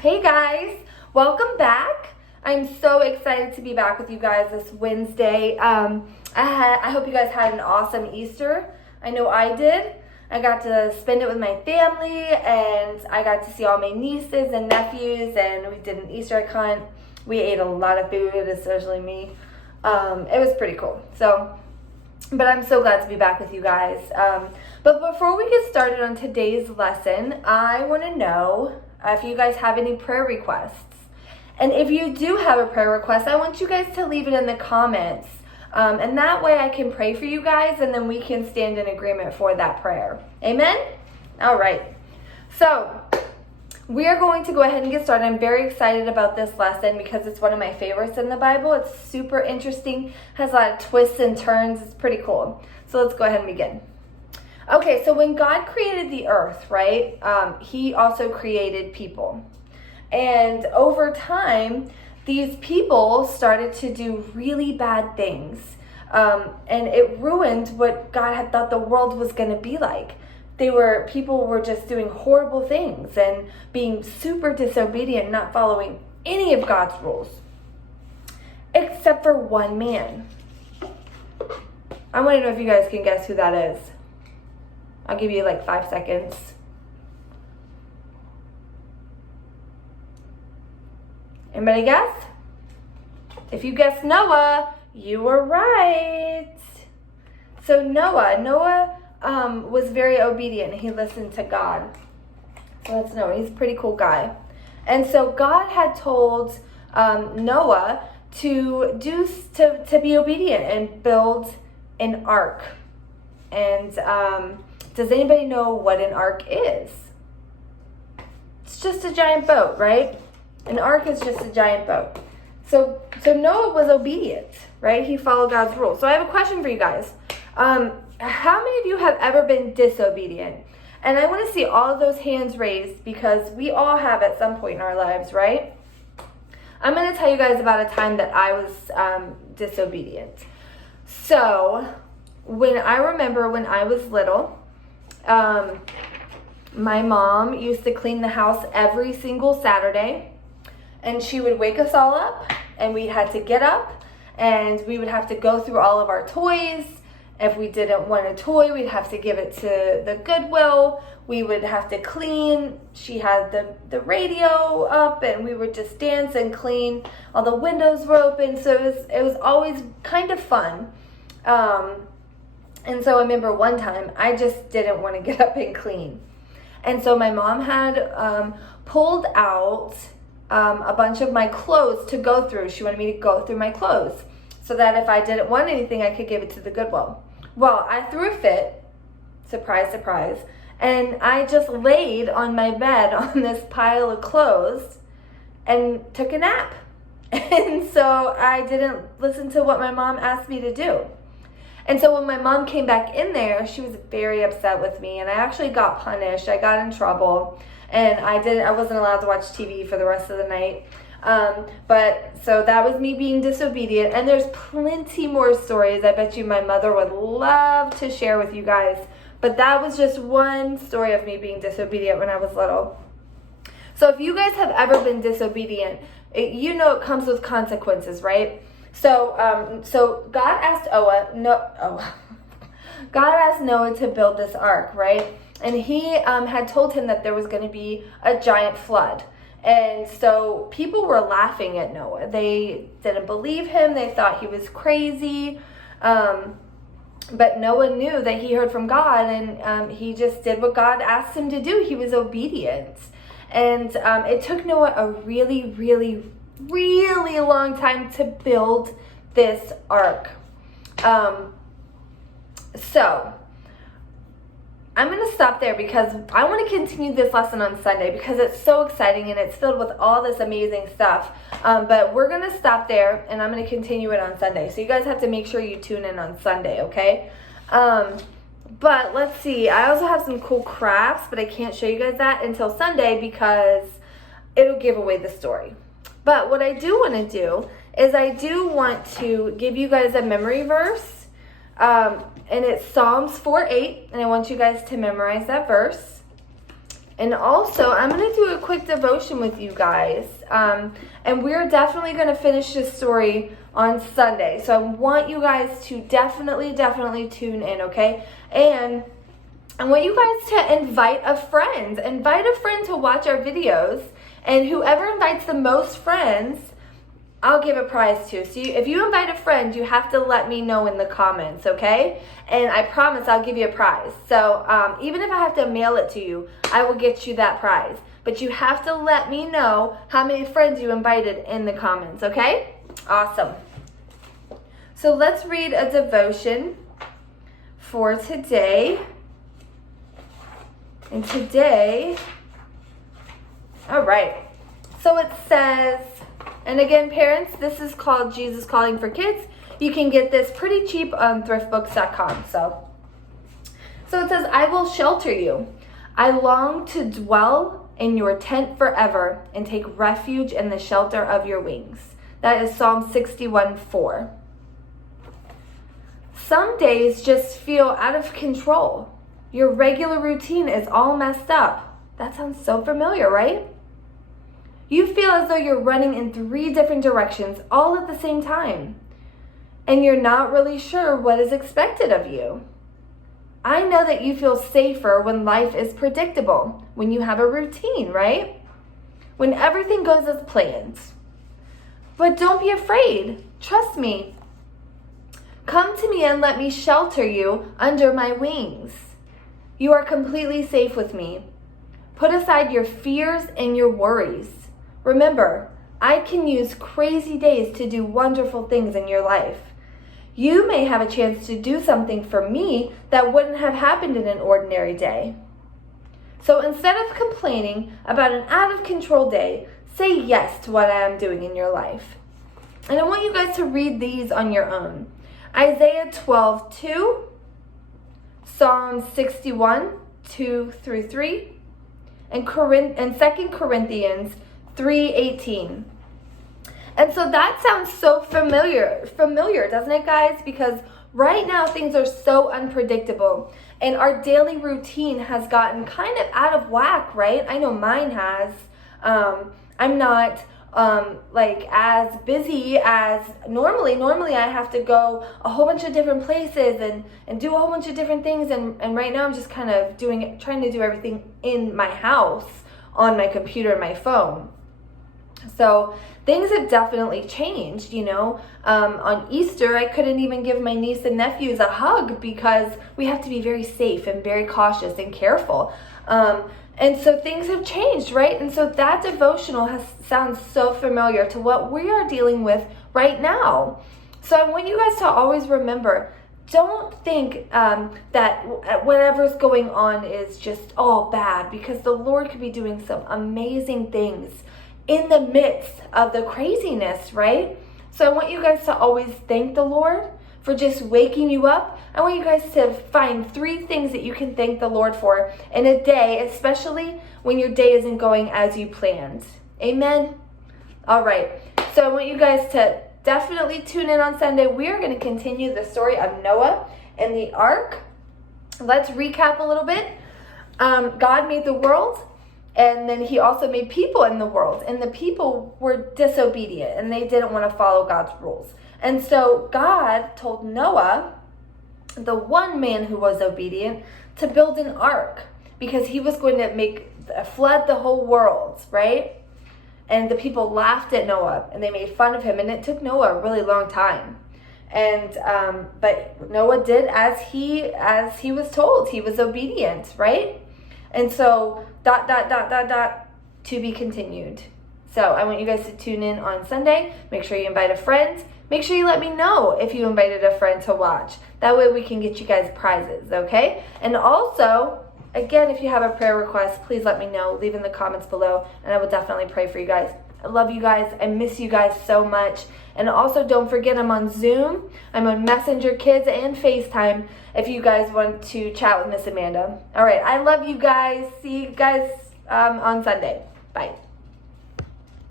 Hey guys, welcome back. I'm so excited to be back with you guys this Wednesday. I hope you guys had an awesome Easter. I know I did. I got to spend it with my family, and I got to see all my nieces and nephews, and we did an Easter egg hunt. We ate a lot of food, especially me. It was pretty cool. But I'm so glad to be back with you guys. But before we get started on today's lesson, I want to know if you guys have any prayer requests. And if you do have a prayer request, I want you guys to leave it in the comments. And that way I can pray for you guys, and then we can stand in agreement for that prayer. Amen? All right. So we are going to go ahead and get started. I'm very excited about this lesson because it's one of my favorites in the Bible. It's super interesting, has a lot of twists and turns. It's pretty cool. So let's go ahead and begin. Okay, so when God created the earth, right, he also created people. And over time, these people started to do really bad things. And it ruined what God had thought the world was going to be like. People were just doing horrible things and being super disobedient, not following any of God's rules. Except for one man. I want to know if you guys can guess who that is. I'll give you like 5 seconds. Anybody guess? If you guessed Noah, you were right. So Noah was very obedient. He listened to God. So that's Noah. He's a pretty cool guy. And so God had told Noah to be obedient and build an ark. And does anybody know what an ark is? It's just a giant boat, right? An ark is just a giant boat. So Noah was obedient, right? He followed God's rules. So I have a question for you guys. How many of you have ever been disobedient? And I want to see all of those hands raised because we all have at some point in our lives, right? I'm going to tell you guys about a time that I was disobedient. So I remember when I was little, my mom used to clean the house every single Saturday, and she would wake us all up, and we had to get up, and we would have to go through all of our toys. If we didn't want a toy, we'd have to give it to the Goodwill. We would have to clean. She had the radio up, and we would just dance and clean. All the windows were open, so it was always kind of fun. And so I remember one time, I just didn't want to get up and clean. And so my mom had pulled out a bunch of my clothes to go through. She wanted me to go through my clothes so that if I didn't want anything, I could give it to the Goodwill. Well, I threw a fit, surprise, surprise, and I just laid on my bed on this pile of clothes and took a nap. And so I didn't listen to what my mom asked me to do. And so when my mom came back in there, she was very upset with me, and I actually got punished. I got in trouble, and I wasn't allowed to watch TV for the rest of the night. So that was me being disobedient, and there's plenty more stories I bet you my mother would love to share with you guys. But that was just one story of me being disobedient when I was little. So if you guys have ever been disobedient, you know it comes with consequences, right? So God asked Noah to build this ark, right? And he had told him that there was going to be a giant flood. And so people were laughing at Noah. They didn't believe him. They thought he was crazy. But Noah knew that he heard from God, and he just did what God asked him to do. He was obedient. And it took Noah a really, really, really long time to build this ark. So I'm going to stop there because I want to continue this lesson on Sunday because it's so exciting and it's filled with all this amazing stuff. But we're going to stop there, and I'm going to continue it on Sunday. So you guys have to make sure you tune in on Sunday, okay? But let's see. I also have some cool crafts, but I can't show you guys that until Sunday because it'll give away the story. But what I do want to do is I do want to give you guys a memory verse. And it's Psalms 4:8, and I want you guys to memorize that verse. And also, I'm going to do a quick devotion with you guys. And we're definitely going to finish this story on Sunday. So I want you guys to definitely tune in, okay? And I want you guys to invite a friend. Invite a friend to watch our videos. And whoever invites the most friends, I'll give a prize to. So if you invite a friend, you have to let me know in the comments, okay? And I promise I'll give you a prize. So even if I have to mail it to you, I will get you that prize. But you have to let me know how many friends you invited in the comments, okay? Awesome. So let's read a devotion for today. And today, all right. So it says, and again, parents, this is called Jesus Calling for Kids. You can get this pretty cheap on thriftbooks.com. So it says, I will shelter you. I long to dwell in your tent forever and take refuge in the shelter of your wings. That is Psalm 61:4. Some days just feel out of control. Your regular routine is all messed up. That sounds so familiar, right? You feel as though you're running in 3 different directions all at the same time, and you're not really sure what is expected of you. I know that you feel safer when life is predictable, when you have a routine, right? When everything goes as planned. But don't be afraid. Trust me. Come to me and let me shelter you under my wings. You are completely safe with me. Put aside your fears and your worries. Remember, I can use crazy days to do wonderful things in your life. You may have a chance to do something for me that wouldn't have happened in an ordinary day. So instead of complaining about an out of control day, say yes to what I am doing in your life. And I want you guys to read these on your own. Isaiah 12:2, Psalm 61:2-3, and 2 Corinthians 3:18. And so that sounds so familiar, doesn't it, guys? Because right now things are so unpredictable and our daily routine has gotten kind of out of whack, right? I know mine has. I'm not like as busy as normally. Normally I have to go a whole bunch of different places and do a whole bunch of different things. And right now I'm just kind of trying to do everything in my house on my computer and my phone. So things have definitely changed, you know. On Easter, I couldn't even give my niece and nephews a hug because we have to be very safe and very cautious and careful. And so things have changed, right? And so that devotional sounds so familiar to what we are dealing with right now. So I want you guys to always remember, don't think that whatever's going on is just all bad, because the Lord could be doing some amazing things in the midst of the craziness, right? So I want you guys to always thank the Lord for just waking you up. I want you guys to find 3 things that you can thank the Lord for in a day, especially when your day isn't going as you planned. Amen? All right. So I want you guys to definitely tune in on Sunday. We are going to continue the story of Noah and the ark. Let's recap a little bit. God made the world. And then he also made people in the world. And the people were disobedient. And they didn't want to follow God's rules. And so God told Noah, the one man who was obedient, to build an ark. Because he was going to flood the whole world, right? And the people laughed at Noah. And they made fun of him. And it took Noah a really long time. And but Noah did as he was told. He was obedient, right? And so to be continued. So I want you guys to tune in on Sunday. Make sure you invite a friend. Make sure you let me know if you invited a friend to watch. That way we can get you guys prizes, okay? And also, again, if you have a prayer request, please let me know. Leave in the comments below, and I will definitely pray for you guys. I love you guys. I miss you guys so much. And also, don't forget, I'm on Zoom. I'm on Messenger Kids and FaceTime if you guys want to chat with Miss Amanda. All right. I love you guys. See you guys on Sunday. Bye.